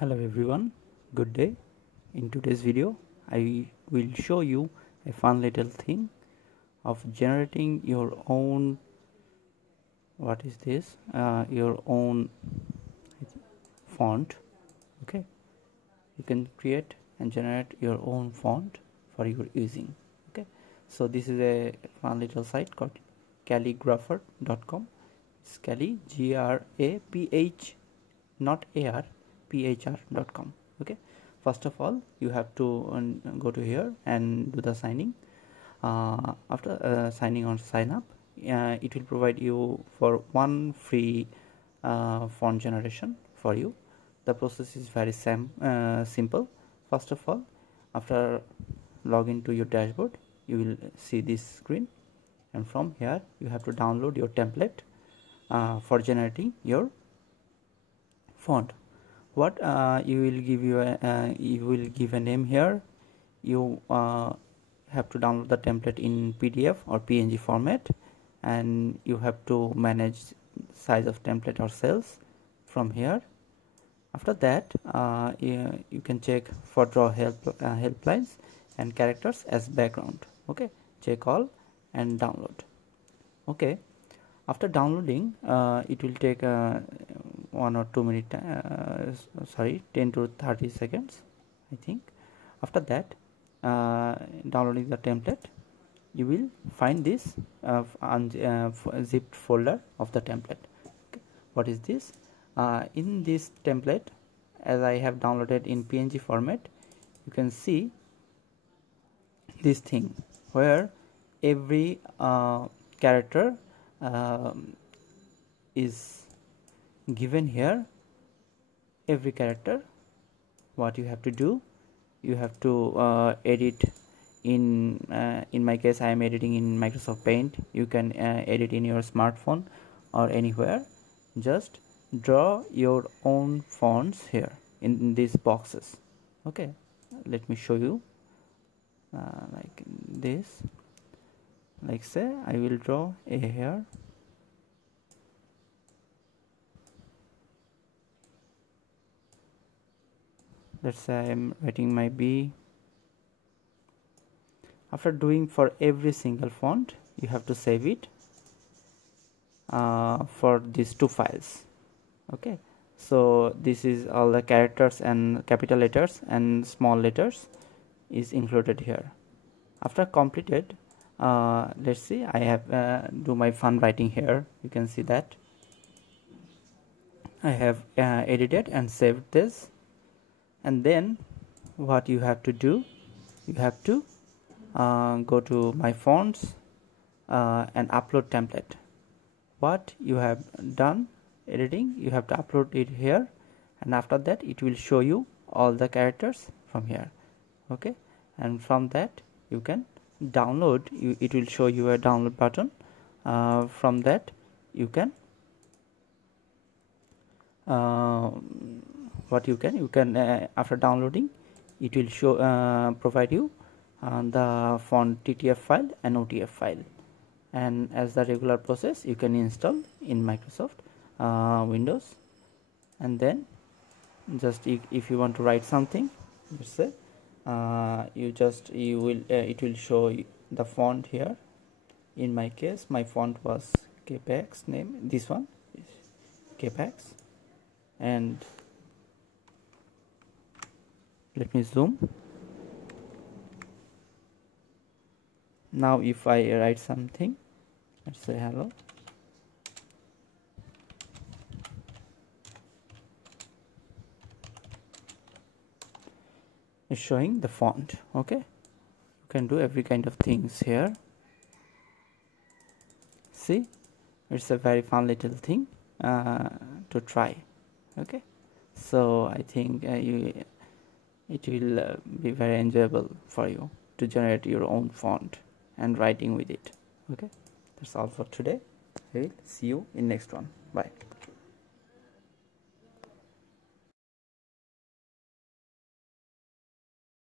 Hello everyone, good day. In today's video I will show you a fun little thing of generating your own your own font. Okay, you can create and generate your own font for your using. Okay, so this is a fun little site called calligrapher.com. It's Calli, G-R-A-P-H, not A-R, phr.com. Okay, first of all you have to go to here and do the signing. After signing on sign up, it will provide you for one free font generation for you. The process is very simple. First of all, after login to your dashboard, you will see this screen, and from here you have to download your template for generating your font. What you will give a name here. You have to download the template in PDF or PNG format, and you have to manage size of template or cells from here. After that, you can check for draw helplines and characters as background. Okay, check all and download. Okay, after downloading, it will take 1 or 2 minutes, 10 to 30 seconds, I think. After that, downloading the template, you will find this zipped folder of the template. Okay. What is this? In this template, as I have downloaded in PNG format, you can see this thing where every character is given here. Every character, what you have to do, you have to edit in my case I am editing in Microsoft Paint. You can edit in your smartphone or anywhere. Just draw your own fonts here in these boxes. Okay, let me show you. Like this, like say I will draw a here. Let's say I am writing my B. After doing for every single font, you have to save it for these two files. Okay, so this is all the characters and capital letters and small letters is included here. After completed, let's see, I have do my fun writing here. You can see that I have edited and saved this. And then what you have to do, you have to go to my fonts and upload template. What you have done editing, you have to upload it here, and after that it will show you all the characters from here. Okay, and from that you can download. It will show you a download button. From that you can after downloading, it will show provide you the font TTF file and OTF file, and as the regular process you can install in Microsoft Windows. And then just if you want to write something, let's say it will show the font here. In my case my font was Capex name. This one is Capex, and let me zoom. Now if I write something, let's say hello, it's showing the font. Okay, you can do every kind of things here. See, it's a very fun little thing to try. Okay, so I think it will be very enjoyable for you to generate your own font and writing with it. Okay, that's all for today. I will see you in next one. Bye.